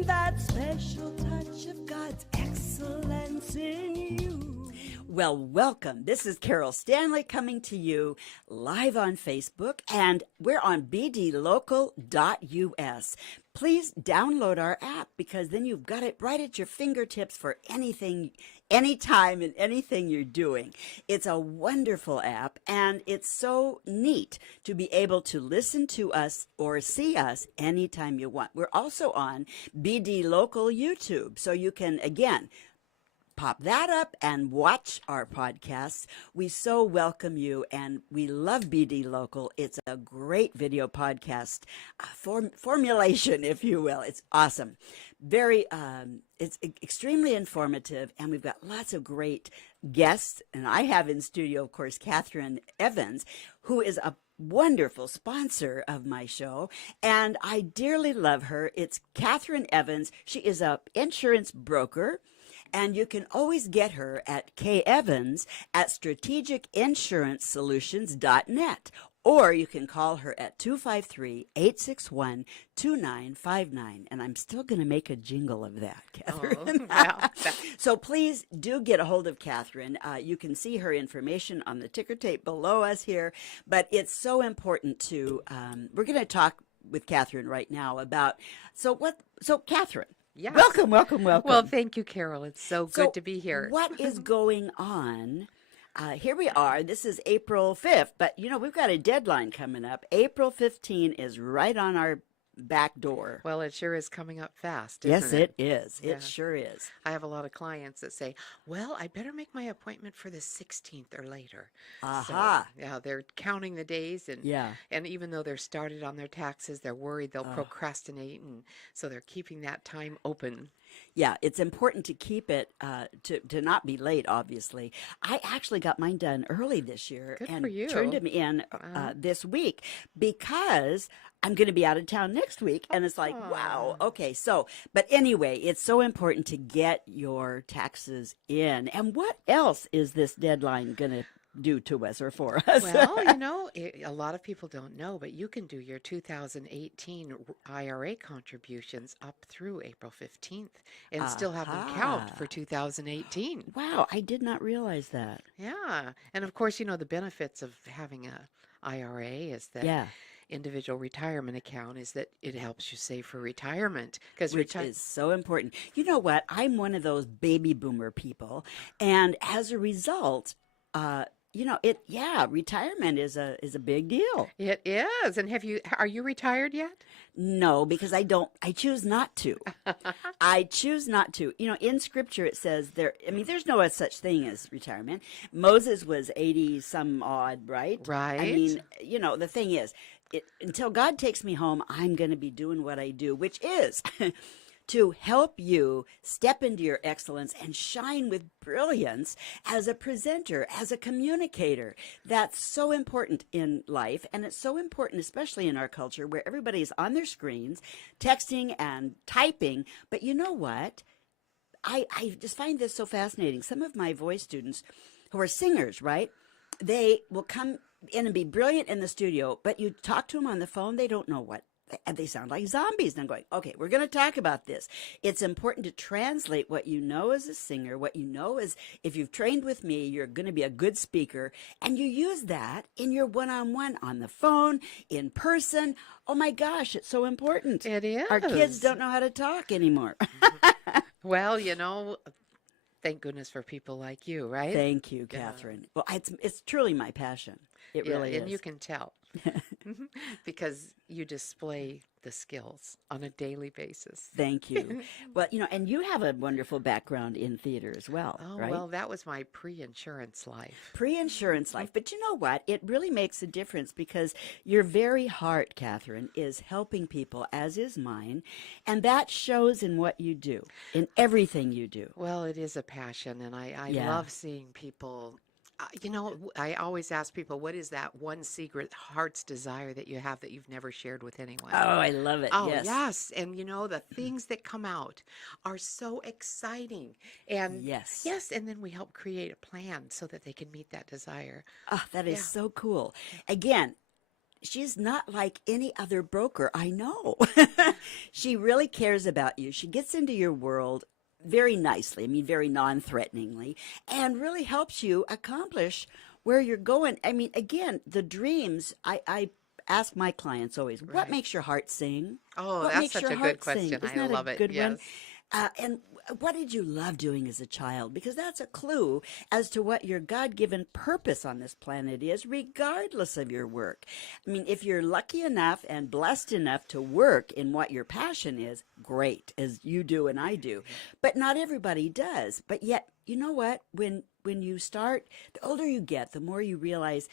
that special touch of God's excellence in you. Well, welcome. This is Carol Stanley coming to you live on Facebook, and we're on bdlocal.us. Please download our app because then you've got it right at your fingertips for anything, anytime, and anything you're doing. It's a wonderful app, and it's so neat to be able to listen to us or see us anytime you want. We're also on BD Local YouTube, so you can, again, pop that up and watch our podcasts. We so welcome you, and we love BD Local. It's a great video podcast formulation, if you will. It's awesome. It's extremely informative, and we've got lots of great guests. And I have in studio, of course, Catherine Evans, who is a wonderful sponsor of my show, and I dearly love her. It's Catherine Evans. She is an insurance broker, and you can always get her at kevans@strategicinsuranceSolutions.net, or you can call her at 253-861-2959. And I'm still going to make a jingle of that, Catherine. Oh, wow. So please do get a hold of Catherine. You can see her information on the ticker tape below us here, but it's so important to, we're going to talk with Catherine right now about, so Catherine, Yes. welcome. Well, thank you, Carol. It's so good to be here. What is going on? Here we are. This is April 5th, but we've got a deadline coming up. April 15 is right on our back door. Well, it sure is coming up fast, Yes, isn't it? it is. Yeah. It sure is. I have a lot of clients that say, well, I better make my appointment for the 16th or later. Aha. So, yeah, they're counting the days, and Yeah. and even though they're started on their taxes, they're worried they'll procrastinate, and so they're keeping that time open. Yeah, it's important to keep it, to not be late, obviously. I actually got mine done early this year Good and for you. turned them in Wow. this week because I'm going to be out of town next week. And it's like, wow, okay. So, but anyway, it's so important to get your taxes in. And what else is this deadline going to do to us or for us? Well, a lot of people don't know, but you can do your 2018 IRA contributions up through April 15th and still have them count for 2018. Wow, I did not realize that. Yeah. And of course, the benefits of having a IRA is that Yeah. individual retirement account is that it helps you save for retirement because Which is so important. You know what? I'm one of those baby boomer people, and as a result, retirement is a big deal. it is. And are you retired yet? No, because I choose not to. I choose not to. In scripture it says there's no such thing as retirement. Moses was 80 some odd, right? Right. I mean, the thing is, until God takes me home, I'm going to be doing what I do, which is to help you step into your excellence and shine with brilliance as a presenter, as a communicator. That's so important in life, and it's so important especially in our culture where everybody's on their screens texting and typing. But you know what? I just find this so fascinating. Some of my voice students who are singers, right? They will come in and be brilliant in the studio, but you talk to them on the phone, they don't know what. And they sound like zombies. And I'm going, okay, we're going to talk about this. It's important to translate what you know as a singer, what you know is, if you've trained with me, you're going to be a good speaker. And you use that in your one-on-one, on the phone, in person. Oh my gosh, it's so important. It is. Our kids don't know how to talk anymore. Well, thank goodness for people like you, right? Thank you, Catherine. Well, it's truly my passion. It really and is. you can tell because you display the skills on a daily basis. Thank you. Well, and you have a wonderful background in theater as well, Oh, right? well, that was my pre-insurance life. Pre-insurance life. But you know what? It really makes a difference because your very heart, Catherine, is helping people, as is mine. And that shows in what you do, in everything you do. Well, it is a passion, and I Yeah. love seeing people. I always ask people, what is that one secret heart's desire that you have that you've never shared with anyone? Oh, I love it. Oh, Yes. yes. And the things that come out are so exciting. And Yes. yes, and then we help create a plan so that they can meet that desire. Oh, that is Yeah. so cool. Again, she's not like any other broker I know. She really cares about you. She gets into your world very nicely, I mean, very non threateningly, and really helps you accomplish where you're going. I mean, again, the dreams, I ask my clients always, what Right. makes your heart sing? Oh, What that's makes such your a good heart sing? question. I Isn't that a love it. good one? Yes. And what did you love doing as a child? Because that's a clue as to what your God given purpose on this planet is, regardless of your work. I mean, if you're lucky enough and blessed enough to work in what your passion is, great, as you do and I do. But not everybody does. But yet, you know what? When you start, the older you get, the more you realize,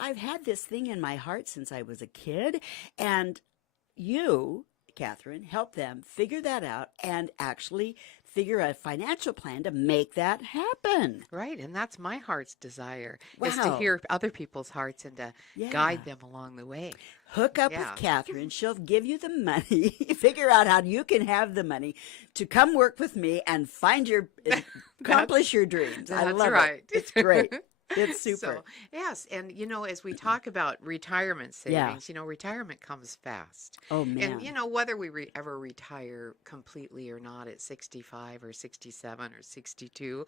I've had this thing in my heart since I was a kid, and you, Catherine, help them figure that out and actually figure a financial plan to make that happen. Right. And that's my heart's desire is to Wow. hear other people's hearts and to Yeah. guide them along the way. Hook up with Yeah. Catherine. She'll give you the money. Figure out how you can have the money to come work with me and find your That's accomplish your dreams. I that's love it. right. It's great. It's super. So, yes, and as we talk about retirement Yeah. savings, retirement comes fast. Oh And man. whether we ever retire completely or not at 65 or 67 or 62,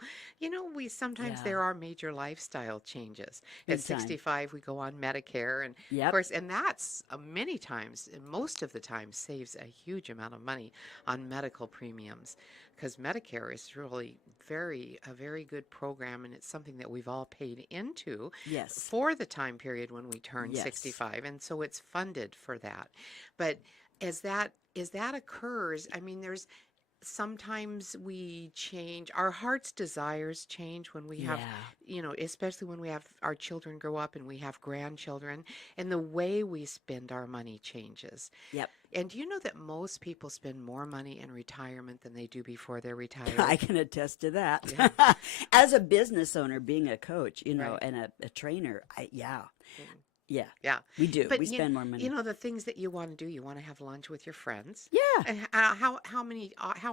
we sometimes Yeah. there are major lifestyle changes. At Big time. 65, we go on Medicare, and of Yep. course, and that's many times, and most of the time, saves a huge amount of money on medical premiums because Medicare is really a very good program, and it's something that we've all paid into Yes. for the time period when we turn Yes. 65, and so it's funded for that. But as that occurs, I mean, there's sometimes we change our heart's desires change when we have Yeah. especially when we have our children grow up and we have grandchildren, and the way we spend our money changes. Yep. And you know that most people spend more money in retirement than they do before they're I retired? can attest to that. Yeah. As a business owner, being a coach, Right. and a trainer, yeah, Mm. yeah, Yeah. we do. But We spend more money. the things that you want to do, you want to have lunch with your friends. Yeah. And how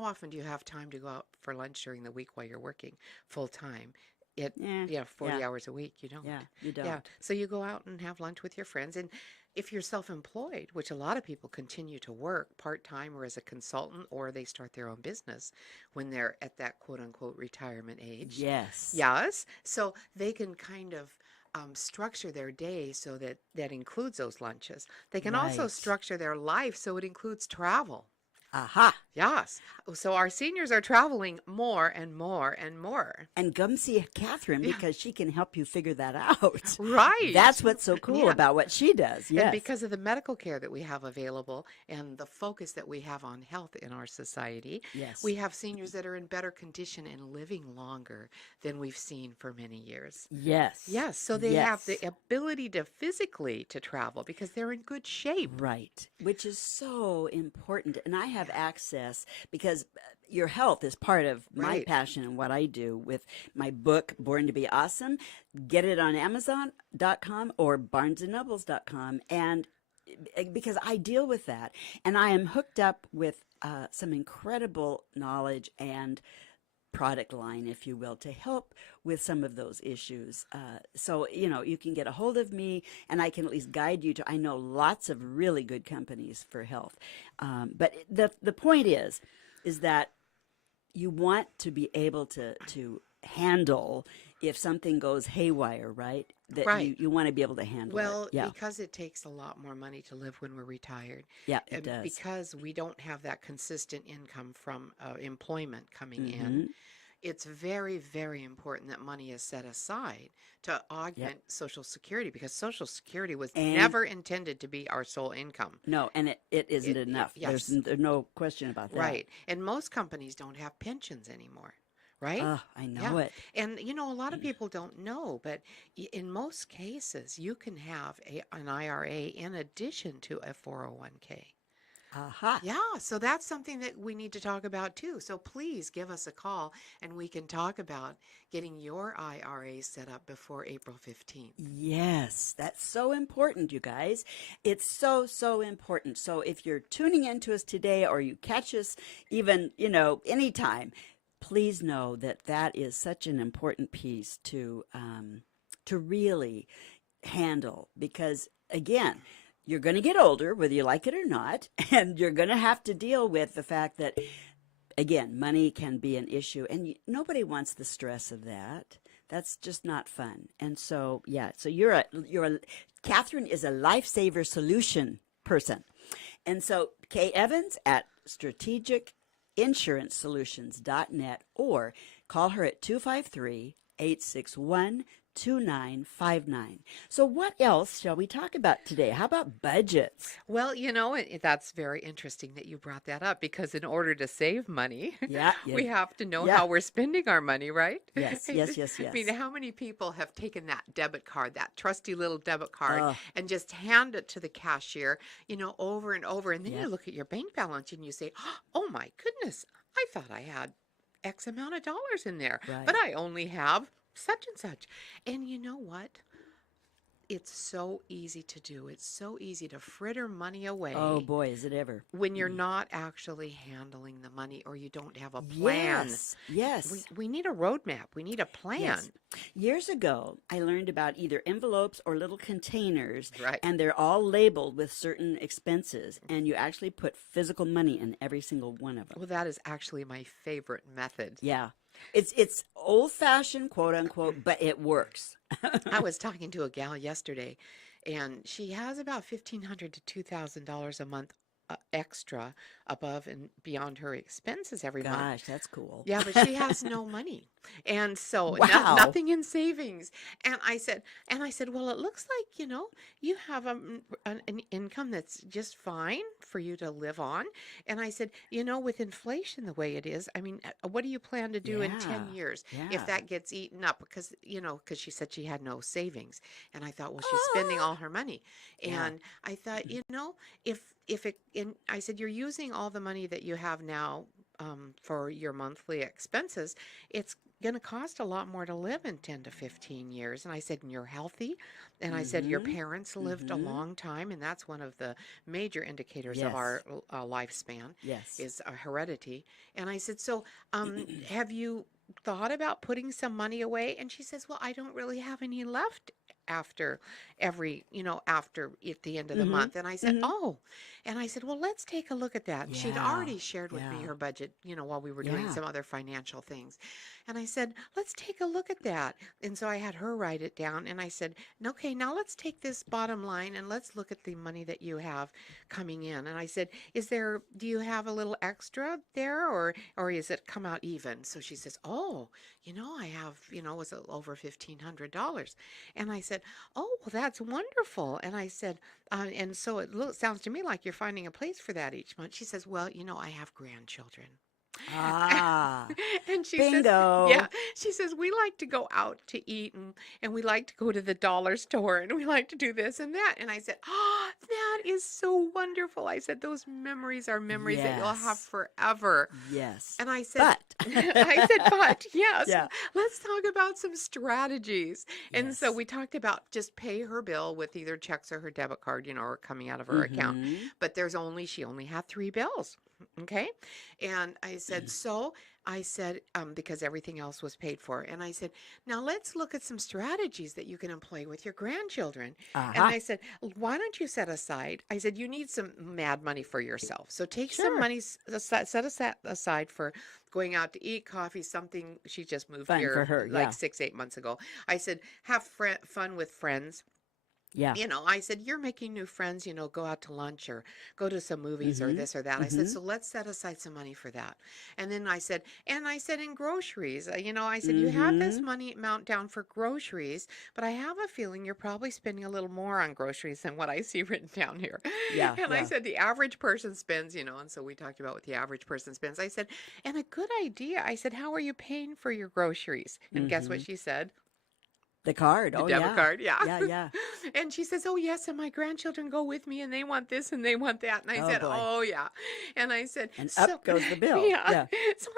often do you have time to go out for lunch during the week while you're working full time? It Yeah. Yeah, 40 Yeah. hours a week, you don't. Yeah. You Yeah. don't. So you go out and have lunch with your friends. And if you're self-employed, which a lot of people continue to work part-time or as a consultant, or they start their own business when they're at that quote unquote retirement age. Yes. Yes. So they can kind of structure their day so that that includes those lunches. They can also Right. structure their life so it includes travel. Aha. Yes. So our seniors are traveling more and more and more. And come see Catherine Yeah. because she can help you figure that out. Right. That's what's so cool Yeah. about what she does. And Yes. because of the medical care that we have available and the focus that we have on health in our society, Yes. we have seniors that are in better condition and living longer than we've seen for many years. Yes. Yes, so they have the Yes. ability to physically to travel because they're in good shape. Right, which is so important. And I have Yeah. access because your health is part of my Right. passion and what I do with my book, Born to Be Awesome. Get it on Amazon.com or BarnesandNobles.com. And because I deal with that, and I am hooked up with some incredible knowledge and product line, if you will, to help with some of those issues. So, you can get a hold of me and I can at least guide you to, I know lots of really good companies for health. But the point is that you want to be able to handle if something goes haywire, right? That Right. you want to be able to handle it. Well, Yeah. because it takes a lot more money to live when we're retired, Yeah, it and does. because we don't have that consistent income from employment coming in, Mm-hmm. it's very, very important that money is set aside to Yep. augment Social Security because Social Security was And never intended to be our sole income. no, and it isn't enough. Yes, There's no question about that. right. And most companies don't have pensions anymore, right? Oh, I know Yeah. it. And a lot of people don't know, but in most cases, you can have an IRA in addition to a 401k. Aha. Yeah, so that's something that we need to talk about too. So please give us a call and we can talk about getting your IRA set up before April 15th. Yes, that's so important, you guys. It's so, so important. So if you're tuning into us today or you catch us even, anytime, please know that that is such an important piece to really handle because again, you're going to get older, whether you like it or not, and you're going to have to deal with the fact that, again, money can be an issue, and nobody wants the stress of that. That's just not fun. And so, yeah, so Catherine is a lifesaver solution person. And so, Kay Evans at strategicinsurancesolutions.net, or call her at 253-861-2959. So what else shall we talk about today? How about budgets? Well, that's very interesting that you brought that up because in order to save money, Yeah, we have to know yeah. how we're spending our money, right? Yes, yes, yes, I mean, yes. how many people have taken that debit card, that trusty little debit card, Oh, and just hand it to the cashier, over and over, and then yeah, you look at your bank balance and you say, "Oh my goodness, I thought I had X amount of dollars in there, but right. I only have such and such." And you know what? It's so easy to do. It's so easy to fritter money Oh away boy, is it ever. when you're Mm. not actually handling the money or you don't have a plan. Yes, yes, We need a roadmap. We need a yes. plan. Years ago, I learned about either envelopes or little containers, Right. and they're all labeled with certain expenses, and you actually put physical money in every single one of them. Well, that is actually my favorite method. Yeah. It's old fashioned, quote unquote, but it works. I was talking to a gal yesterday, and she has about $1,500 to $2,000 a month extra above and beyond her expenses every month. Gosh, that's cool. Yeah, but she has no money. And so Wow. nothing in savings. And I said, well, it looks like, you have an income that's just fine for you to live on. And I said, with inflation the way it is, I mean, what do you plan to do in 10 Yeah. years if Yeah. that gets eaten up? Because she said she had no savings. And I thought, well, she's spending all her money. Yeah. And I thought, I said, you're using all the money that you have now for your monthly expenses. It's going to cost a lot more to live in 10 to 15 years. And I said, and you're healthy. And I said, your Mm-hmm. parents lived a Mm-hmm. long time. And that's one of the major indicators of Yes. our lifespan Yes. is heredity. And I said, so have you thought about putting some money away? And she says, well, I don't really have any left after after at the end of the Mm-hmm. month. And I said, Mm-hmm. oh, and I said, well, let's take a look at that. And she'd Yeah. already shared with me Yeah. her budget, while we were doing Yeah. some other financial things. And I said, let's take a look at that. And so I had her write it down. And I said, okay, now let's take this bottom line and let's look at the money that you have coming in. And I said, do you have a little extra there or is it come out even? So she says, oh, I have, was over $1,500. And I said, oh, well, that's wonderful. And I said, and so sounds to me like you're finding a place for that each month. She says, well, I have grandchildren. Ah, And she says, bingo. yeah, she says, we like to go out to eat and we like to go to the dollar store and we like to do this and that. And I said, oh, that is so wonderful. I said, those memories are memories that you'll have Yes. forever. Yes. And I said, But but yes, yeah. let's talk about some strategies. And so Yes. we talked about just pay her bill with either checks or her debit card, or coming out of her account. Mm-hmm. But she only had 3 bills. Okay. And I said, because everything else was paid for. And I said, now let's look at some strategies that you can employ with your grandchildren. And Uh-huh. I said, why don't you set aside? I said, you need some mad money for yourself. So take some Sure. money, set aside for going out to eat, coffee, something. She just moved Fun for here her. like Yeah. 6, 8 months ago. I said, have fun with friends. Yeah. I said, you're making new friends, go out to lunch or go to some movies or Mm-hmm. this or that. I said, Mm-hmm. so let's set aside some money for that. And then I said, in groceries, I said, you have this Mm-hmm. money amount down for groceries, but I have a feeling you're probably spending a little more on groceries than what I see written down here. Yeah. And I Yeah. said, the average person spends, and so we talked about what the average person spends. I said, and a good idea. I said, how are you paying for your groceries? And guess what Mm-hmm. she said? The card. The Oh debit yeah. card, yeah. Yeah. Yeah. And she says, oh, yes, and my grandchildren go with me and they want this and they want that. And I Oh said, boy. oh, yeah. And I said, And so, up goes the bill. yeah. Yeah. So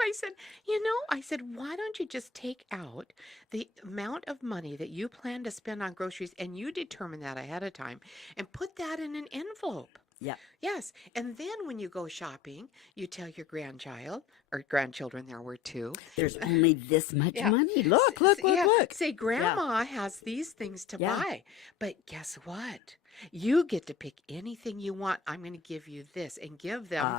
I said, why don't you just take out the amount of money that you plan to spend on groceries and you determine that ahead of time and put that in an envelope? Yeah. Yes. And then when you go shopping, you tell your grandchild or grandchildren, there were 2. There's only this much Yeah. money. Look, look, look, Yeah. look. Say, Yeah. grandma has these things to Yeah. buy. But guess what? You get to pick anything you want. I'm going to give you this and give them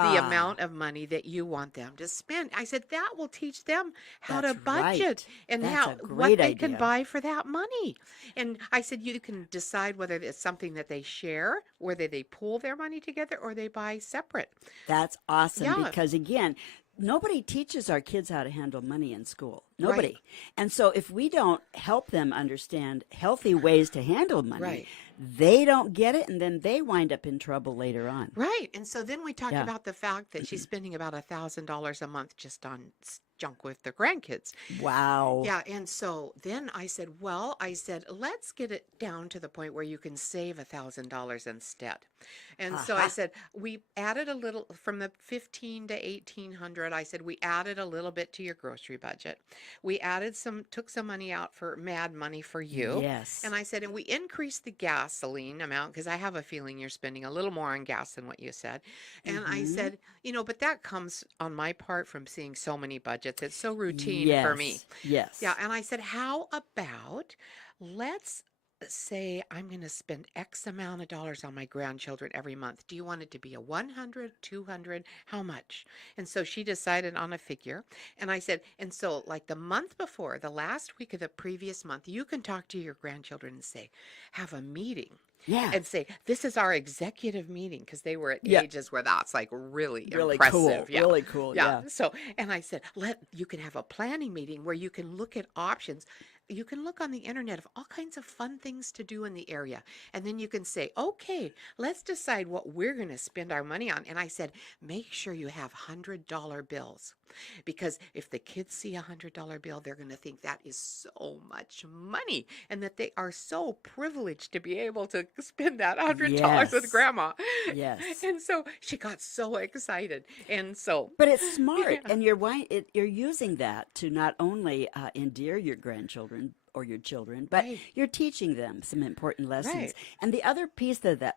the Aha. amount of money that you want them to spend. I said that will teach them how to That's budget right. and That's how a what great they can idea. buy for that money. And I said you can decide whether it's something that they share, whether they pool their money together or they buy separate. That's awesome Yeah, because, again, nobody teaches our kids how to handle money in school. right. Nobody. And so, if we don't help them understand healthy ways to handle money, Right. they don't get it and then they wind up in trouble later on. Right. And so then we talked Yeah. about the fact that she's spending about $1,000 a month just on junk with their grandkids. Wow. Yeah, and so then I said, well, I said, let's get it down to the point where you can save $1,000 instead. And so I Aha. said, we added a little from the 15 to 1800. I said, we added a little bit to your grocery budget. We added took some money out for mad money for you. And Yes. I said, and we increased the gasoline amount because I have a feeling you're spending a little more on gas than what you said. And I Mm-hmm. said, but that comes on my part from seeing so many budgets. It's so routine for me. Yes. Yeah, Yes. and I said, how about let's say I'm going to spend X amount of dollars on my grandchildren every month. Do you want it to be a 100, 200? How much? And so she decided on a figure. And I said, and so like the month before, the last week of the previous month, you can talk to your grandchildren and say, have a meeting Yeah. and say, this is our executive meeting because they were at Yeah. ages where that's like really Really cool. impressive. Yeah. Really cool. Yeah. Yeah. So, and I said, you can have a planning meeting where you can look at options. You can look on the internet of all kinds of fun things to do in the area. And then you can say, okay, let's decide what we're going to spend our money on. And I said, make sure you have $100 bills. Because if the kids see a $100 bill, they're going to think that is so much money and that they are so privileged to be able to spend that $100 with Yes. grandma. Yes. And so she got so excited. And so, But it's smart, yeah, and you're using that to not only endear your grandchildren or your children, but right, you're teaching them some important lessons. right, And the other piece of that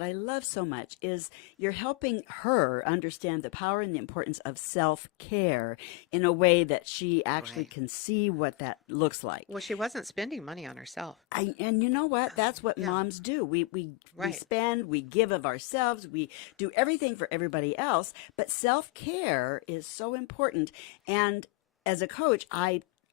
I love so much is you're helping her understand the power and the importance of self-care in a way that she actually right. can see what that looks like. Well, she wasn't spending money on herself. And you know what? That's what Yeah, moms do. We right. spend, we give of ourselves, we do everything for everybody else, but self-care is so important. And as a coach,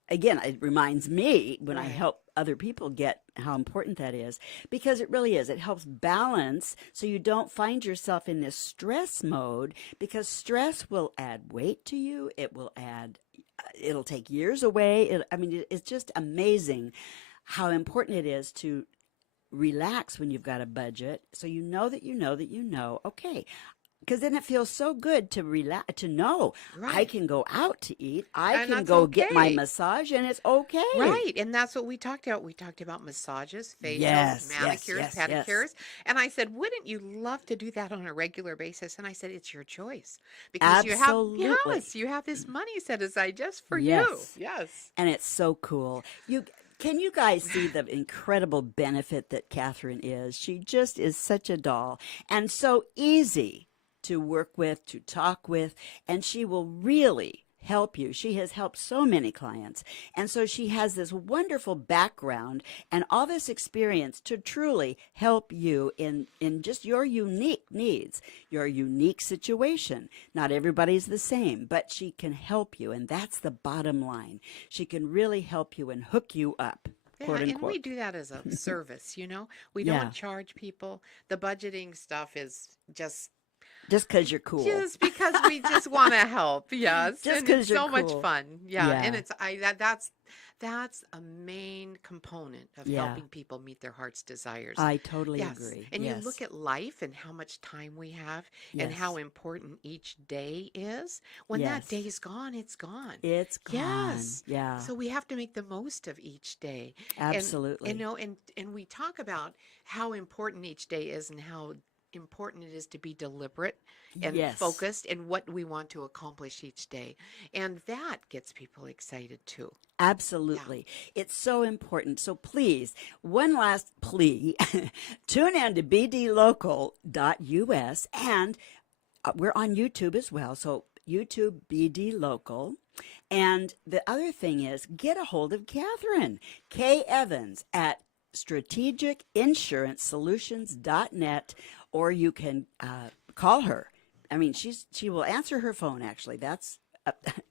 again, it reminds me when I Right. help other people get how important that is, because it really is. It helps balance so you don't find yourself in this stress mode, because stress will add weight to you. It'll take years away. It's just amazing how important it is to relax when you've got a budget, so you know that you know that you know, okay, because then it feels so good to relax, to know I Right. can go out to eat, I And can that's go get my okay. massage, and it's okay. Right. And that's what we talked about. We talked about massages, facials, Yes, yes, manicures, yes, yes. pedicures. And I said, wouldn't you love to do that on a regular basis? And I said, it's your choice because Absolutely. yes, you have this money set aside just for you. Yes. Yes. And it's so cool. Can you guys see the incredible benefit that Catherine is? She just is such a doll and so easy to work with, to talk with, and she will really help you. She has helped so many clients. And so she has this wonderful background and all this experience to truly help you in just your unique needs, your unique situation. Not everybody's the same, but she can help you. And that's the bottom line. She can really help you and hook you up, Yeah, quote and we unquote. do that as a service, We Yeah, don't charge people. The budgeting stuff is just because you're cool. just because we just want to help. Yes, Just and it's because you're so much cool. fun. Yeah, and Yeah, that's a main component of yeah. helping people meet their heart's desires. I totally Yes, agree. and you look Yes, at life and how much time we have and how yes, important each day is. When that day yes. is gone, it's gone. It's gone. Yes. Yeah, So we have to make the most of each day. And absolutely. and we talk about how important each day is and how important it is to be deliberate and Yes, focused in what we want to accomplish each day. And that gets people excited too. Yeah. absolutely. It's so important. So please, one last plea, tune in to bdlocal.us, and we're on YouTube as well. So YouTube BD Local. And the other thing is, get a hold of Catherine K. Evans at strategicinsurancesolutions.net, or you can call her. I mean, she will answer her phone. Actually, a,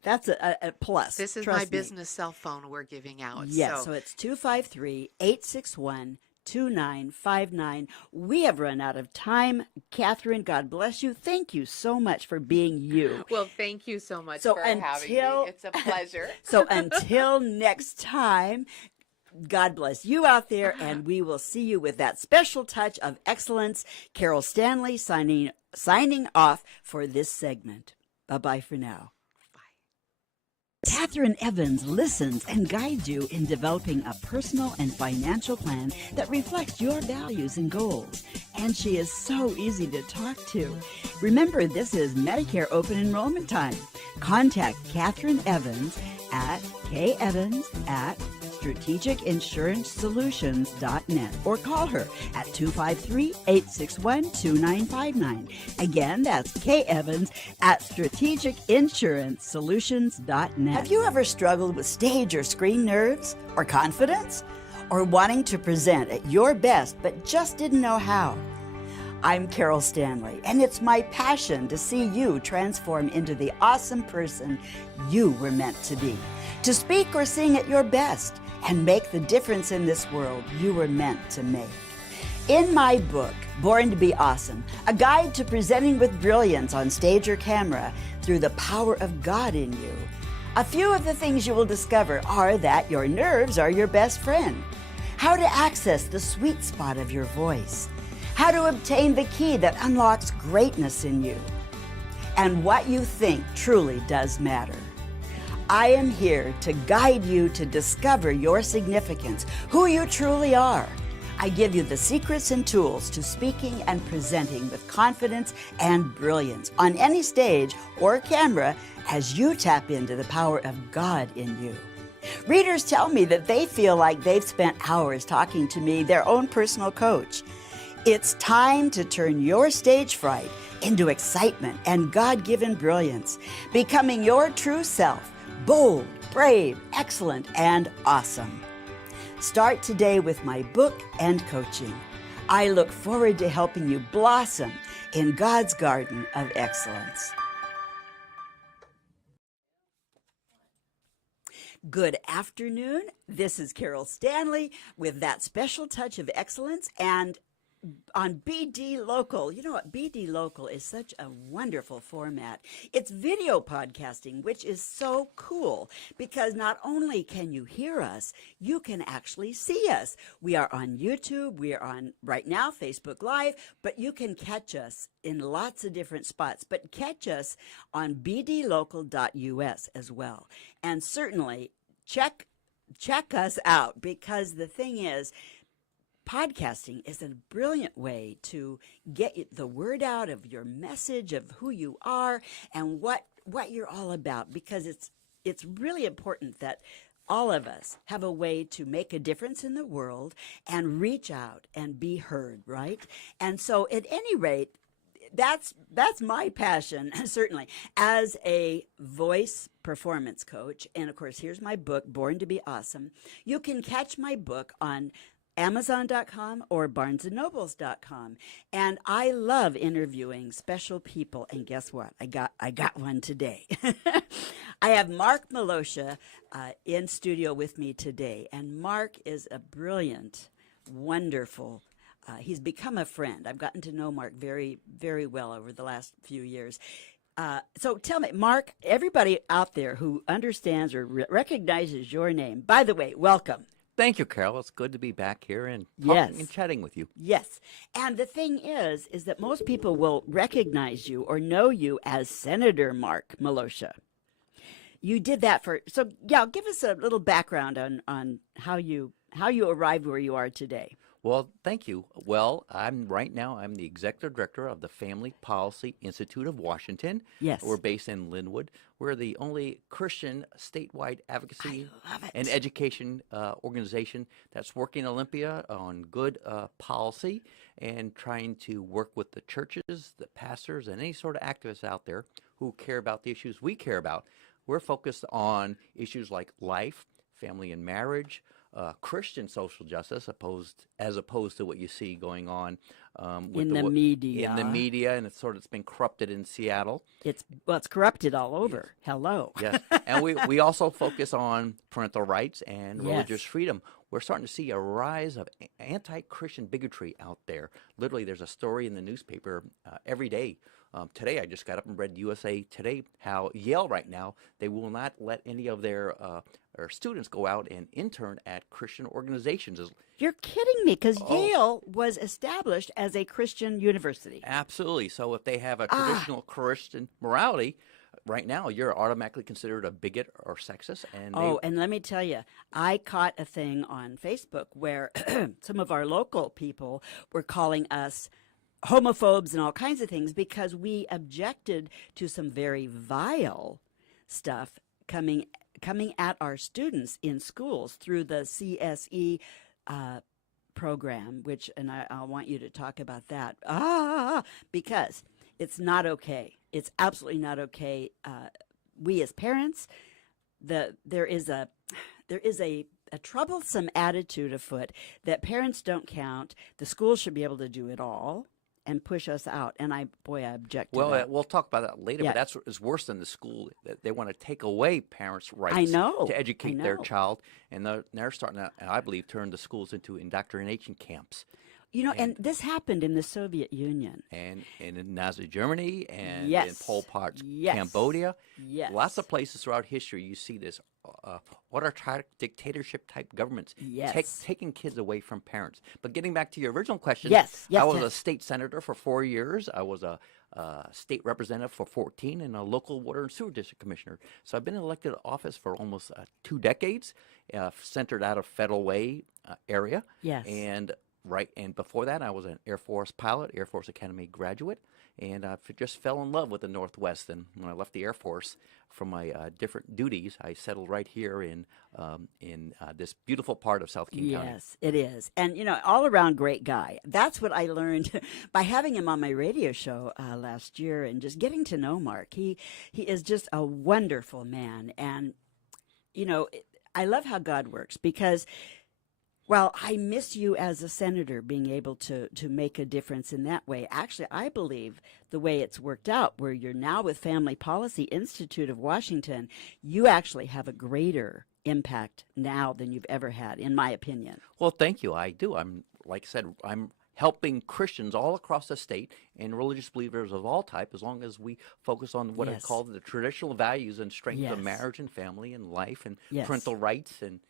that's a plus. This is my Trust me. business cell phone we're giving out. Yes, So so it's 253-861-2959. We have run out of time. Catherine, God bless you. Thank you so much for being you. well, thank you so much So for having me. It's a pleasure. So until next time, God bless you out there, and we will see you with that special touch of excellence. Carol Stanley signing off for this segment. Bye-bye for now. Catherine Evans listens and guides you in developing a personal and financial plan that reflects your values and goals. And she is so easy to talk to. Remember, this is Medicare open enrollment time. Contact Catherine Evans at kevans@strategicinsurancesolutions.net or call her at 253-861-2959. Again, that's kevans@strategicinsurancesolutions.net. Have you ever struggled with stage or screen nerves or confidence? Or wanting to present at your best but just didn't know how? I'm Carol Stanley, and it's my passion to see you transform into the awesome person you were meant to be, to speak or sing at your best, and make the difference in this world you were meant to make. In my book, Born to Be Awesome, a guide to presenting with brilliance on stage or camera through the power of God in you, a few of the things you will discover are that your nerves are your best friend, how to access the sweet spot of your voice, how to obtain the key that unlocks greatness in you, and what you think truly does matter. I am here to guide you to discover your significance, who you truly are. I give you the secrets and tools to speaking and presenting with confidence and brilliance on any stage or camera as you tap into the power of God in you. Readers tell me that they feel like they've spent hours talking to me, their own personal coach. It's time to turn your stage fright into excitement and God-given brilliance, becoming your true self, bold, brave, excellent, and awesome. Start today with my book and coaching. I look forward to helping you blossom in God's garden of excellence. Good afternoon. This is Carol Stanley with that special touch of excellence, and on BD Local. You know what? BD Local is such a wonderful format. It's video podcasting, which is so cool because not only can you hear us, you can actually see us. We are on YouTube. We are on, right now, Facebook Live, but you can catch us in lots of different spots. But catch us on bdlocal.us as well. And certainly check us out, because the thing is, podcasting is a brilliant way to get the word out of your message of who you are and what you're all about, because it's really important that all of us have a way to make a difference in the world and reach out and be heard, right? And so at any rate, that's my passion, certainly, as a voice performance coach. And of course, here's my book, Born to Be Awesome. You can catch my book on Amazon.com or BarnesandNobles.com. And I love interviewing special people. And guess what? I got one today. I have Mark Malosha in studio with me today. And Mark is a brilliant, wonderful, he's become a friend. I've gotten to know Mark very, very well over the last few years. So tell me, Mark, everybody out there who understands or recognizes your name, by the way, welcome. Thank you, Carol. It's good to be back here and talking and chatting with you. Yes. And the thing is that most people will recognize you or know you as Senator Mark Malosha. You did that so give us a little background on how you arrived where you are today. Well, thank you. Well, I'm the executive director of the Family Policy Institute of Washington. Yes. We're based in Linwood. We're the only Christian statewide advocacy and education organization that's working in Olympia on good policy and trying to work with the churches, the pastors, and any sort of activists out there who care about the issues we care about. We're focused on issues like life, family and marriage, Christian social justice, as opposed to what you see going on with In the media. In the media, and it's been corrupted in Seattle. It's corrupted all over. Hello. Yes, and we also focus on parental rights and Yes. religious freedom. We're starting to see a rise of anti-Christian bigotry out there. Literally, there's a story in the newspaper every day. Today, I just got up and read USA Today how Yale right now, they will not let any of their students go out and intern at Christian organizations. You're kidding me, because Oh. Yale was established as a Christian university. Absolutely. So if they have a traditional Christian morality, right now you're automatically considered a bigot or sexist. And And let me tell you, I caught a thing on Facebook where some of our local people were calling us homophobes and all kinds of things because we objected to some very vile stuff coming at our students in schools through the CSE program, and I want you to talk about that. Because it's not okay. It's absolutely not okay. We as parents, there is a troublesome attitude afoot that parents don't count. The school should be able to do it all and push us out. And I object to well, that. we'll talk about that later, Yeah. but that's what is worse than the school. That they want to take away parents' rights I know. to educate I their know. child, and they're starting to, I believe, turn the schools into indoctrination camps. And this happened in the Soviet Union. And in Nazi Germany and in Yes. Pol Pot's Yes. Cambodia. Yes. Lots of places throughout history you see this autocratic dictatorship type governments Yes. taking kids away from parents. But getting back to your original question, Yes, I was a yes. state senator for 4 years. I was a state representative for 14 and a local water and sewer district commissioner. So I've been in elected office for almost 2 decades, centered out of Federal Way area. Yes. And before that, I was an Air Force pilot, Air Force Academy graduate, and I just fell in love with the Northwest. And when I left the Air Force from my different duties, I settled right here in this beautiful part of South King County. Yes, it is. And, all around great guy. That's what I learned by having him on my radio show last year and just getting to know Mark. He is just a wonderful man. And, I love how God works because while I miss you as a senator being able to make a difference in that way, actually, I believe the way it's worked out, where you're now with Family Policy Institute of Washington, you actually have a greater impact now than you've ever had, in my opinion. Well, thank you. I do. Like I said, I'm helping Christians all across the state and religious believers of all type, as long as we focus on what I Yes. call the traditional values and strength of Yes. marriage and family and life and Yes. parental rights and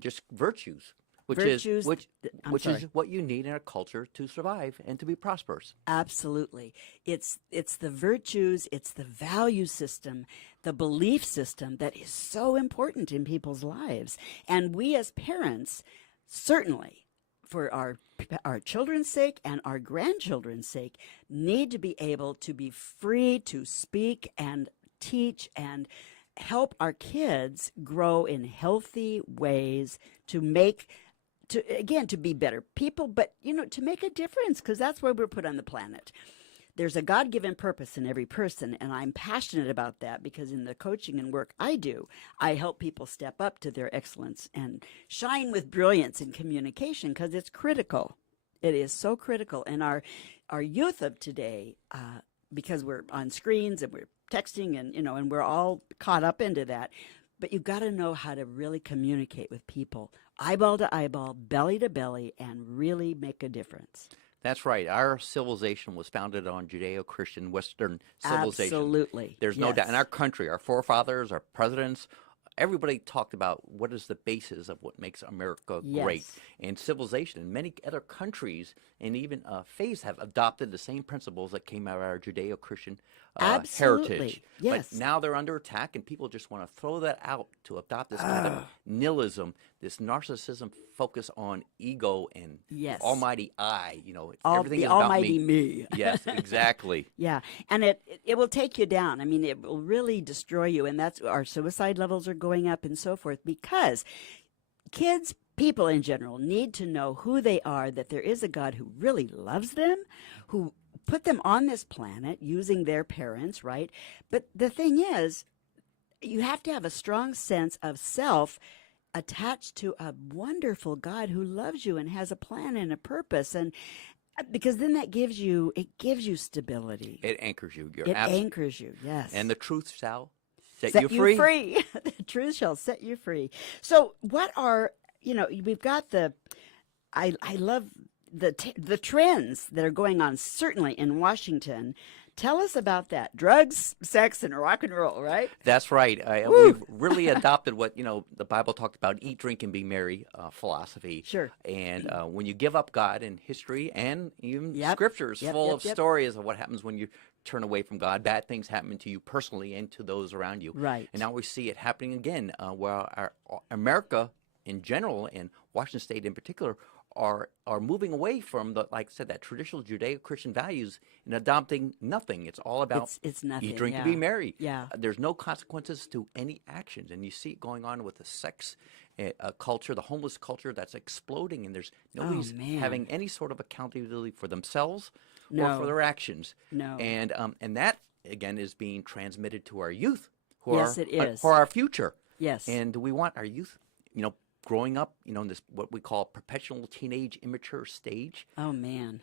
just virtues. Which Virtues, is I'm which sorry. is what you need in a culture to survive and to be prosperous. Absolutely. It's the virtues, it's the value system, the belief system that is so important in people's lives. And we as parents, certainly for our children's sake and our grandchildren's sake, need to be able to be free to speak and teach and help our kids grow in healthy ways to be better people, but, to make a difference, because that's why we're put on the planet. There's a God-given purpose in every person, and I'm passionate about that because in the coaching and work I do, I help people step up to their excellence and shine with brilliance in communication, because it's critical. It is so critical. And our youth of today, because we're on screens and we're texting and we're all caught up into that, but you've got to know how to really communicate with people, eyeball to eyeball, belly to belly, and really make a difference. That's right. Our civilization was founded on Judeo-Christian Western civilization. Absolutely. There's no Yes. doubt. In our country, our forefathers, our presidents, everybody talked about what is the basis of what makes America great. Yes. And civilization in many other countries and even faiths have adopted the same principles that came out of our Judeo-Christian Absolutely. heritage. Yes. But now they're under attack, and people just want to throw that out to adopt this kind of nihilism, this narcissism focus on ego and Yes. almighty I. Everything The is about almighty me. me. Yes, exactly. Yeah, and it will take you down. I mean, it will really destroy you, and that's our suicide levels are going up and so forth because people in general need to know who they are, that there is a God who really loves them, who put them on this planet using their parents, right? But the thing is, you have to have a strong sense of self attached to a wonderful God who loves you and has a plan and a purpose, and because then that gives you stability. It anchors you. It anchors you. Yes. And the truth shall set set you free. The truth shall set you free. So what are, we've got I love the trends that are going on, certainly in Washington. Tell us about that. Drugs, sex, and rock and roll, right? That's right. We've really adopted what, the Bible talked about, eat, drink, and be merry philosophy. Sure. And when you give up God and history and even scriptures Yep, full yep, of yep. stories of what happens when you turn away from God, bad things happen to you personally and to those around you. Right. And now we see it happening again, where our America in general and Washington State in particular are moving away from like I said, that traditional Judeo-Christian values and adopting nothing. It's all about it's nothing. eat, drink, and yeah. be merry. Yeah. There's no consequences to any actions, and you see it going on with the sex culture, the homeless culture that's exploding, and there's nobody's man. having any sort of accountability for themselves or No. for their actions. No. And that again is being transmitted to our youth, who Yes, are it is. for our future. Yes. And we want our youth, growing up, in this what we call perpetual teenage immature stage. Oh man.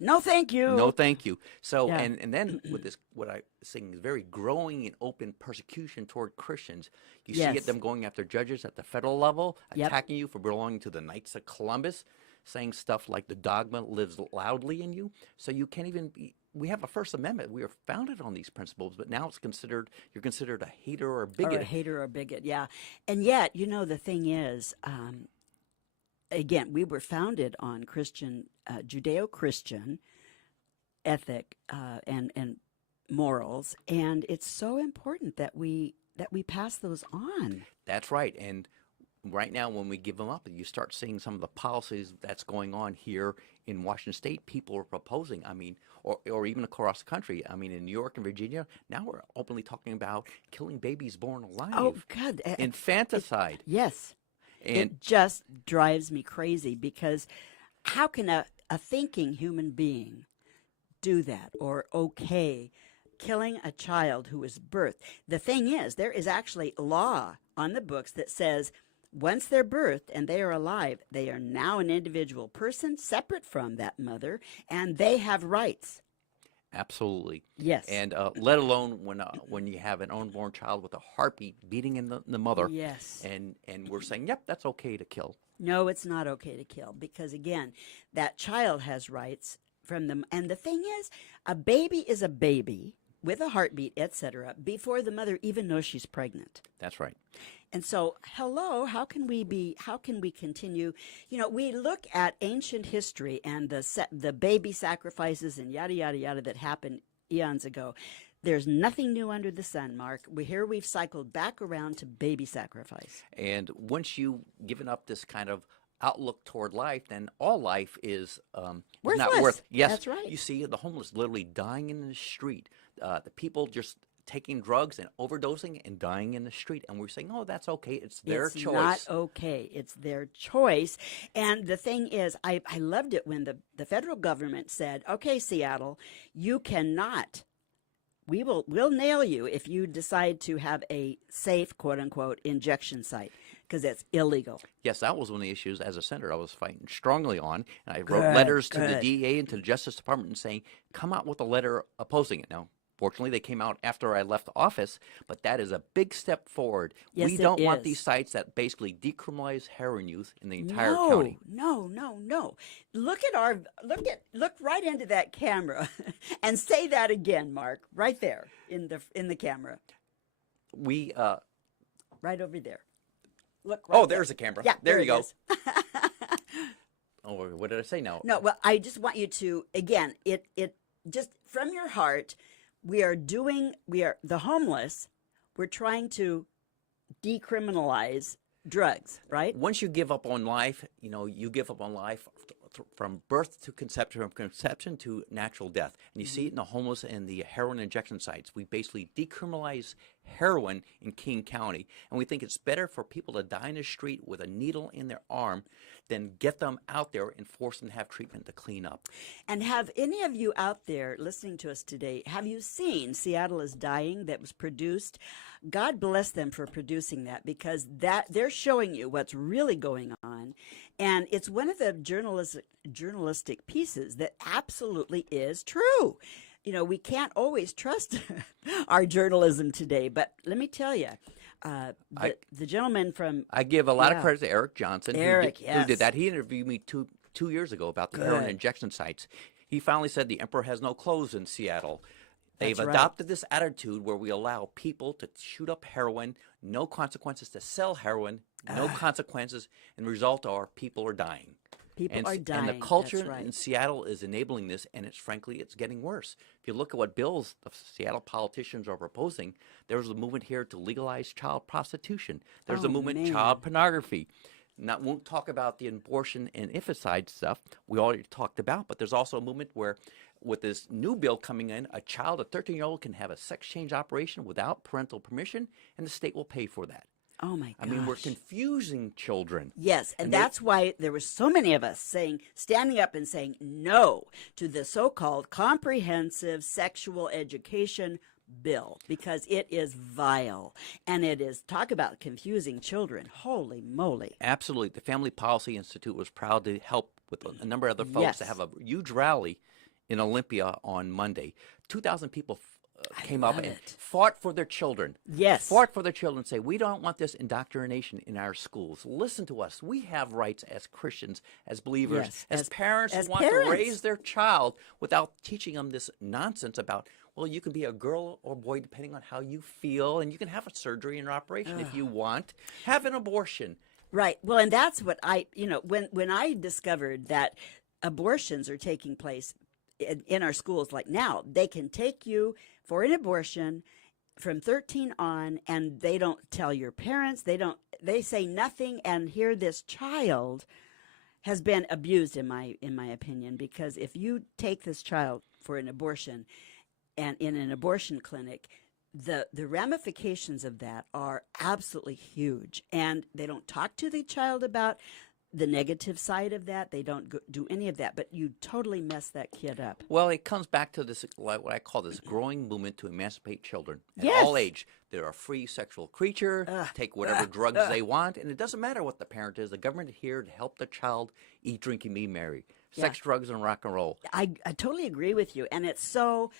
No, thank you. No, thank you. So, Yeah. and then with this, what I saying is very growing and open persecution toward Christians. You see Yes. them going after judges at the federal level, Yep. attacking you for belonging to the Knights of Columbus, saying stuff like the dogma lives loudly in you. So you can't even be. We have a First Amendment. We are founded on these principles, but now you're considered a hater or a bigot. Or a hater or a bigot, yeah. And yet, the thing is, again, we were founded on Christian, Judeo-Christian ethic and morals, and it's so important that we pass those on. That's right. And right now, when we give them up, you start seeing some of the policies that's going on here in Washington State. People are proposing, or even across the country. In New York and Virginia, now we're openly talking about killing babies born alive. Oh, God. Infanticide. Yes. And It just drives me crazy, because how can a thinking human being do that, or killing a child who is birthed? The thing is, there is actually law on the books that says once they're birthed and they are alive, they are now an individual person separate from that mother, and they have rights. absolutely. Yes. And let alone when you have an unborn child with a heartbeat beating in the mother. Yes. And we're saying, yep, that's okay to kill. No, it's not okay to kill, because again, that child has rights from them. And the thing is, a baby is a baby with a heartbeat, etc., before the mother even knows she's pregnant. That's right. And so, how can we continue? We look at ancient history and the baby sacrifices and yada, yada, yada that happened eons ago. There's nothing new under the sun, Mark. We've cycled back around to baby sacrifice. And once you've given up this kind of outlook toward life, then all life is not Worthless. worth. Yes, That's right. You see the homeless literally dying in the street. The people just taking drugs and overdosing and dying in the street, and we're saying, "Oh, that's okay. It's their choice." It's not okay. It's their choice. And the thing is, I loved it when the federal government said, "Okay, Seattle, you cannot. We'll nail you if you decide to have a safe, quote unquote, injection site, because it's illegal." Yes, that was one of the issues as a senator I was fighting strongly on, and I wrote Good, letters to the good. DEA and to the Justice Department and saying, "Come out with a letter opposing it." Now, fortunately, they came out after I left office, but that is a big step forward. Yes, We it don't want is. these sites that basically decriminalize heroin use in the entire No, county. no, no, no. Look right into that camera and say that again, Mark. Right there in the camera. We Right over there. Look right there's a camera. Yeah, there you it go. is. Oh, what did I say now? No, well, I just want you to, again, it just from your heart, we are the homeless, we're trying to decriminalize drugs, right? Once you give up on life, you give up on life from birth to conception, from conception to natural death. And you see it in the homeless and the heroin injection sites. We basically decriminalize heroin in King County. And we think it's better for people to die in the street with a needle in their arm than get them out there and force them to have treatment to clean up. And have any of you out there listening to us today, have you seen Seattle is Dying that was produced? God bless them for producing that, because that they're showing you what's really going on. And it's one of the journalistic pieces that absolutely is true. You know, we can't always trust our journalism today, but let me tell you, the gentleman from... I give a lot of credit to Eric Johnson, Eric, who did that. He interviewed me two years ago about the heroin injection sites. He finally said the emperor has no clothes in Seattle. They've adopted this attitude where we allow people to shoot up heroin, no consequences, to sell heroin, no consequences, and the result are people are dying. People are dying. And the culture in Seattle is enabling this, and it's getting worse. If you look at what bills the Seattle politicians are proposing, there's a movement here to legalize child prostitution. There's a movement, child pornography. Won't talk about the abortion and infanticide stuff we already talked about, but there's also a movement where, with this new bill coming in, a 13-year-old can have a sex change operation without parental permission, and the state will pay for that. Oh, my gosh. I mean, we're confusing children. Yes, and that's why there were so many of us standing up and saying no to the so-called comprehensive sexual education bill, because it is vile, and it is, talk about confusing children. Holy moly. Absolutely. The Family Policy Institute was proud to help with a number of other folks to have a huge rally in Olympia on Monday. 2,000 people came up and fought for their children. Yes. Fought for their children, say, we don't want this indoctrination in our schools. Listen to us. We have rights as Christians, as believers, as parents who want to raise their child without teaching them this nonsense about, well, you can be a girl or boy depending on how you feel, and you can have a surgery and an operation if you want. Have an abortion. Right. Well, and that's what when I discovered that abortions are taking place in our schools, like now, they can take you for an abortion from 13 on, and they don't tell your parents. They say nothing, and here this child has been abused, in my opinion, because if you take this child for an abortion, and in an abortion clinic, the ramifications of that are absolutely huge. And they don't talk to the child about the negative side of that. They don't do any of that, but you totally mess that kid up. Well, it comes back to this, what I call this growing movement to emancipate children at all age. They're a free sexual creature, take whatever drugs they want, and it doesn't matter what the parent is. The government is here to help the child eat, drink, and be merry. Sex, drugs, and rock and roll. I totally agree with you, and it's so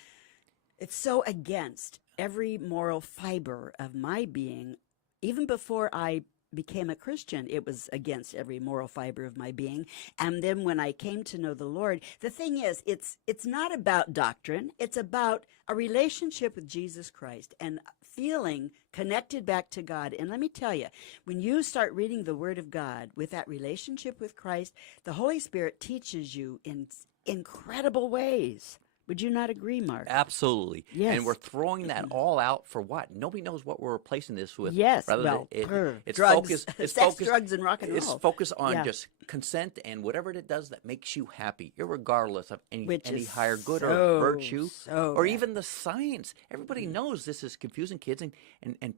against every moral fiber of my being. Even before I became a Christian, it was against every moral fiber of my being. And then when I came to know the Lord, the thing is, it's not about doctrine. It's about a relationship with Jesus Christ and feeling connected back to God. And let me tell you, when you start reading the Word of God with that relationship with Christ, the Holy Spirit teaches you in incredible ways. Would you not agree, Mark? Absolutely. Yes. And we're throwing that all out for what? Nobody knows what we're replacing this with. Yes. Rather it's drugs, drugs, and rock and roll. It's focused on just consent and whatever it does that makes you happy, irregardless of any higher good or virtue or even the science. Everybody knows this is confusing kids, and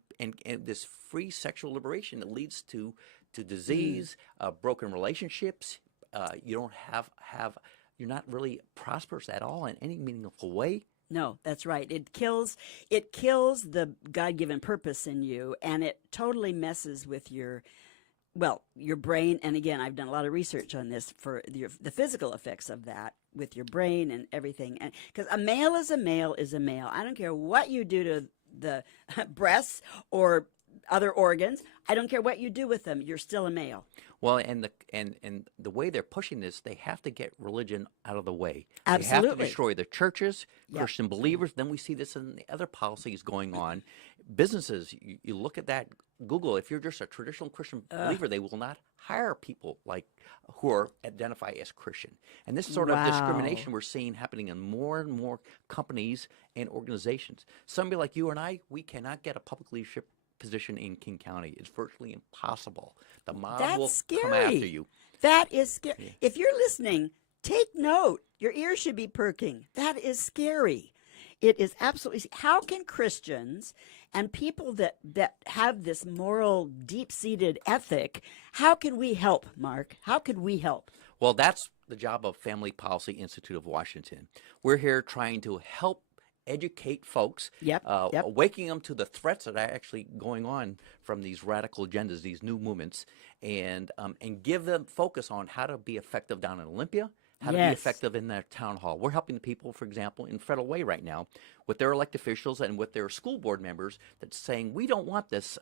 this free sexual liberation that leads to disease, broken relationships. You don't have You're not really prosperous at all in any meaningful way. No, that's right. It kills the God-given purpose in you, and it totally messes with your brain. And again, I've done a lot of research on this for the physical effects of that with your brain and everything. And because a male is a male is a male. I don't care what you do to the breasts or other organs. I don't care what you do with them. You're still a male. Well, and the way they're pushing this, they have to get religion out of the way. Absolutely. They have to destroy the churches, Christian believers. Then we see this in the other policies going on. Businesses, you look at that, Google, if you're just a traditional Christian believer, they will not hire people who are identified as Christian. And this sort of discrimination we're seeing happening in more and more companies and organizations. Somebody like you and I, we cannot get a public leadership position in King County. It's virtually impossible. The mob will come after you. That is scary. Yeah. If you're listening, take note. Your ears should be perking. That is scary. It is absolutely. How can Christians and people that have this moral, deep-seated ethic. How can we help, Mark? How can we help? Well, that's the job of Family Policy Institute of Washington. We're here trying to help educate folks, Yep. awakening them to the threats that are actually going on from these radical agendas, these new movements, and give them focus on how to be effective down in Olympia, how to be Yes. effective in their town hall. We're helping the people, for example, in Federal Way right now with their elected officials and with their school board members that's saying, we don't want this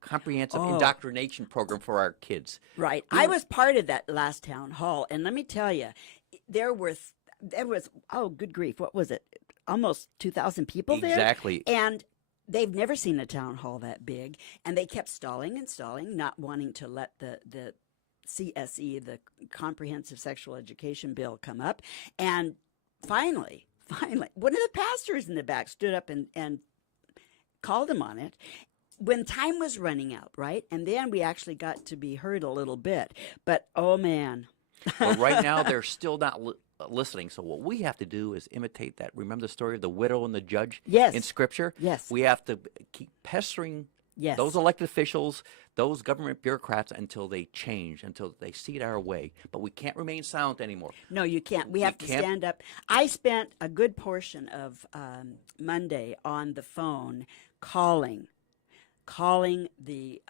comprehensive Oh. indoctrination program for our kids. Right. I was part of that last town hall, and let me tell you, there was, oh, good grief, what was it? Almost 2,000 people there. Exactly. And they've never seen a town hall that big, and they kept stalling and stalling, not wanting to let the CSE, the Comprehensive Sexual Education Bill, come up. And finally, one of the pastors in the back stood up and called him on it when time was running out, right? And then we actually got to be heard a little bit. But, oh, man. But right now, they're still not listening. So what we have to do is imitate that. Remember the story of the widow and the judge Yes. in Scripture? Yes. We have to keep pestering Yes. those elected officials, those government bureaucrats until they change, until they see it our way. But we can't remain silent anymore. No, you can't. We have to can't- stand up. I spent a good portion of Monday on the phone calling the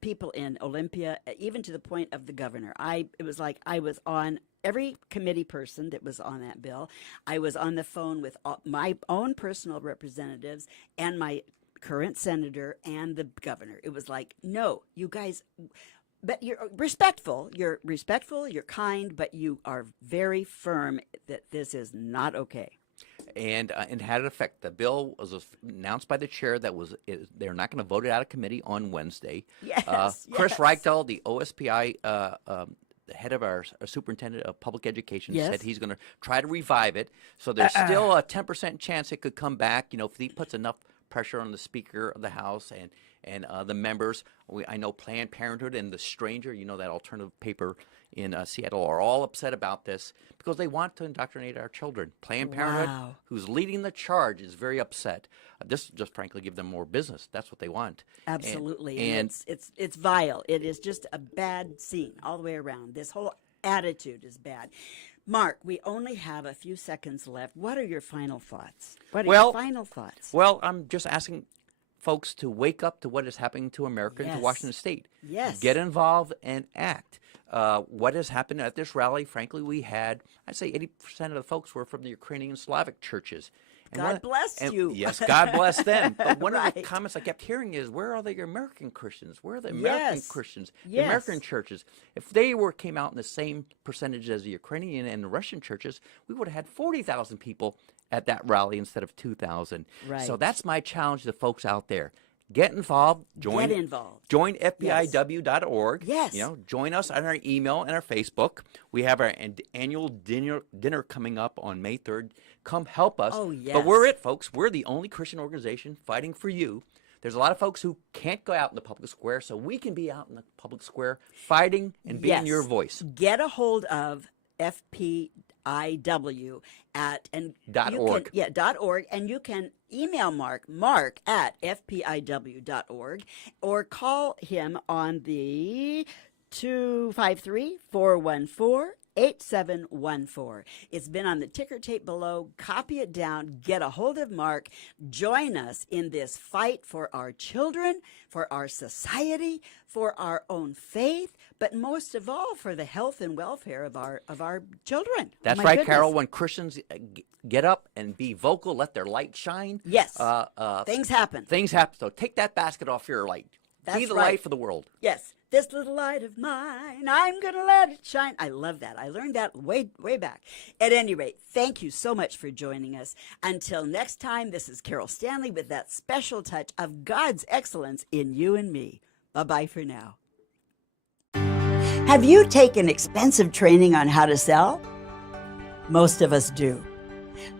people in Olympia, even to the point of the governor. It was like I was on every committee person that was on that bill. I was on the phone with my own personal representatives and my current senator and the governor. It was like, no, you guys, but you're respectful, you're kind, but you are very firm that this is not okay. And it had an effect. The bill was announced by the chair they're not going to vote it out of committee on Wednesday. Yes, Chris yes. Reichtel, the OSPI the head of our superintendent of public education, Yes. said he's going to try to revive it. So there's still a 10% chance it could come back. You know, if he puts enough pressure on the Speaker of the House and the members. I know Planned Parenthood and The Stranger, you know, that alternative paper in Seattle, are all upset about this because they want to indoctrinate our children. Planned Parenthood, Wow. who's leading the charge, is very upset. This will just frankly give them more business. That's what they want. Absolutely. And it's vile. It is just a bad scene all the way around. This whole attitude is bad. Mark, we only have a few seconds left. What are your final thoughts? Well, Final thoughts? Well, I'm just asking folks to wake up to what is happening to America and to Yes. Washington State. Yes. Get involved and act. What has happened at this rally, frankly, we had, I'd say 80% of the folks were from the Ukrainian and Slavic churches. And God bless you. Yes, God bless them. But one of the Right. comments I kept hearing is, where are the American Christians? Where are the American Yes. Christians? The Yes. American churches? If they came out in the same percentage as the Ukrainian and the Russian churches, we would have had 40,000 people at that rally instead of 2,000. Right. So that's my challenge to the folks out there. Get involved. Join. Get involved. Join FBIW.org. Yes. You know, join us on our email and our Facebook. We have our annual dinner coming up on May 3rd. Come help us. Oh, yes. But we're it, folks. We're the only Christian organization fighting for you. There's a lot of folks who can't go out in the public square, so we can be out in the public square fighting and being Yes. your voice. Get a hold of FPIW .org. .org, and you can email Mark at FPIW.org, or call him on the 253-414-8714. It's been on the ticker tape below. Copy it down. Get a hold of Mark. Join us in this fight for our children, for our society, for our own faith, but most of all for the health and welfare of our children. That's My right, goodness. Carol. When Christians get up and be vocal, let their light shine. Yes. Things happen. Things happen. So take that basket off your light. Be That's the right. light for the world. Yes. This little light of mine, I'm going to let it shine. I love that. I learned that way back. At any rate, thank you so much for joining us. Until next time, this is Carol Stanley with that special touch of God's excellence in you and me. Bye-bye for now. Have you taken expensive training on how to sell? Most of us do.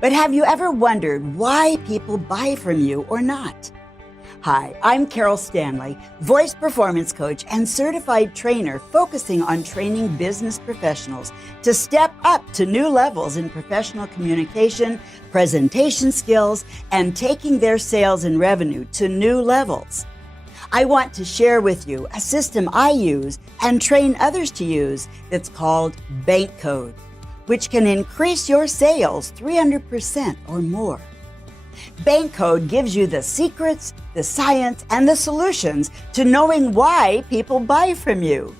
But have you ever wondered why people buy from you or not? Hi, I'm Carol Stanley, voice performance coach and certified trainer focusing on training business professionals to step up to new levels in professional communication, presentation skills, and taking their sales and revenue to new levels. I want to share with you a system I use and train others to use that's called Bank Code, which can increase your sales 300% or more. Bank Code gives you the secrets, the science, and the solutions to knowing why people buy from you.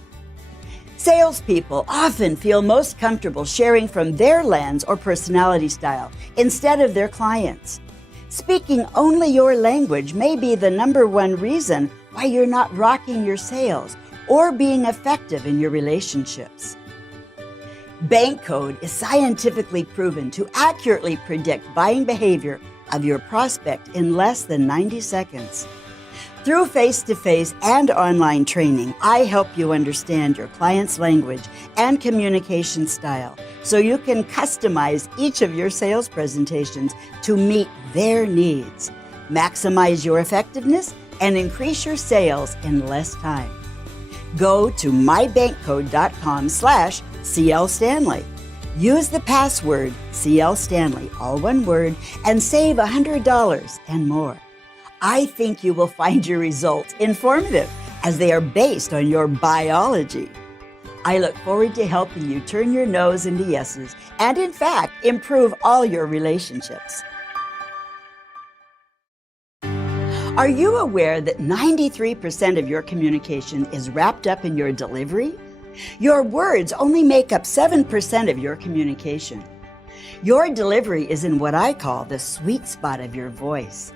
Salespeople often feel most comfortable sharing from their lens or personality style instead of their clients. Speaking only your language may be the number one reason why you're not rocking your sales or being effective in your relationships. Bank Code is scientifically proven to accurately predict buying behavior of your prospect in less than 90 seconds. Through face-to-face and online training, I help you understand your client's language and communication style so you can customize each of your sales presentations to meet their needs, maximize your effectiveness, and increase your sales in less time. Go to mybankcode.com/CLStanley. Use the password CLStanley, all one word, and save $100 and more. I think you will find your results informative as they are based on your biology. I look forward to helping you turn your no's into yeses and, in fact, improve all your relationships. Are you aware that 93% of your communication is wrapped up in your delivery? Your words only make up 7% of your communication. Your delivery is in what I call the sweet spot of your voice.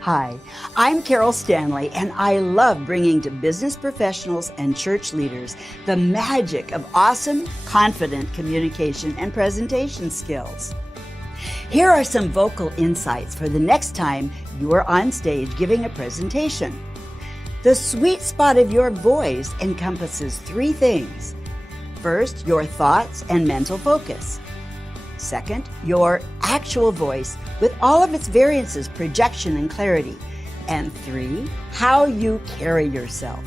Hi, I'm Carol Stanley, and I love bringing to business professionals and church leaders the magic of awesome, confident communication and presentation skills. Here are some vocal insights for the next time you are on stage giving a presentation. The sweet spot of your voice encompasses 3 things. First, your thoughts and mental focus. Second, your actual voice with all of its variances, projection, and clarity. And 3, how you carry yourself.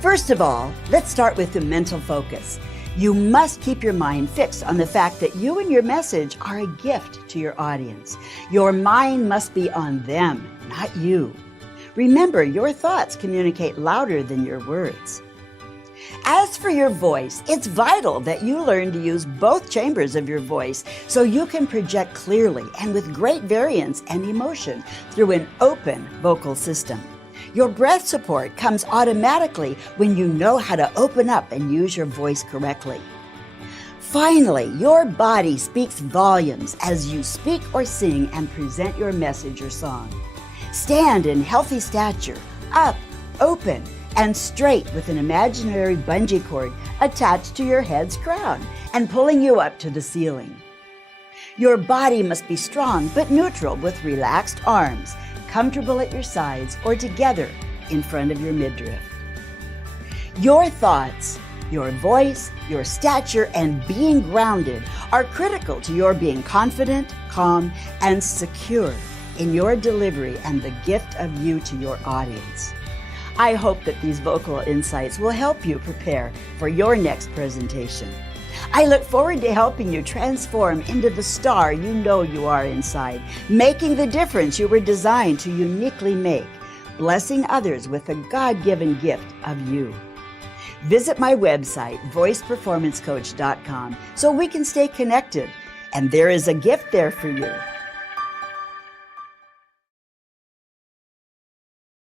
First of all, let's start with the mental focus. You must keep your mind fixed on the fact that you and your message are a gift to your audience. Your mind must be on them, not you. Remember, your thoughts communicate louder than your words. As for your voice, it's vital that you learn to use both chambers of your voice so you can project clearly and with great variance and emotion through an open vocal system. Your breath support comes automatically when you know how to open up and use your voice correctly. Finally, your body speaks volumes as you speak or sing and present your message or song. Stand in healthy stature, up, open, and straight with an imaginary bungee cord attached to your head's crown and pulling you up to the ceiling. Your body must be strong but neutral with relaxed arms, comfortable at your sides or together in front of your midriff. Your thoughts, your voice, your stature, and being grounded are critical to your being confident, calm, and secure in your delivery and the gift of you to your audience. I hope that these vocal insights will help you prepare for your next presentation. I look forward to helping you transform into the star you know you are inside, making the difference you were designed to uniquely make, blessing others with the God-given gift of you. Visit my website, voiceperformancecoach.com, so we can stay connected, and there is a gift there for you.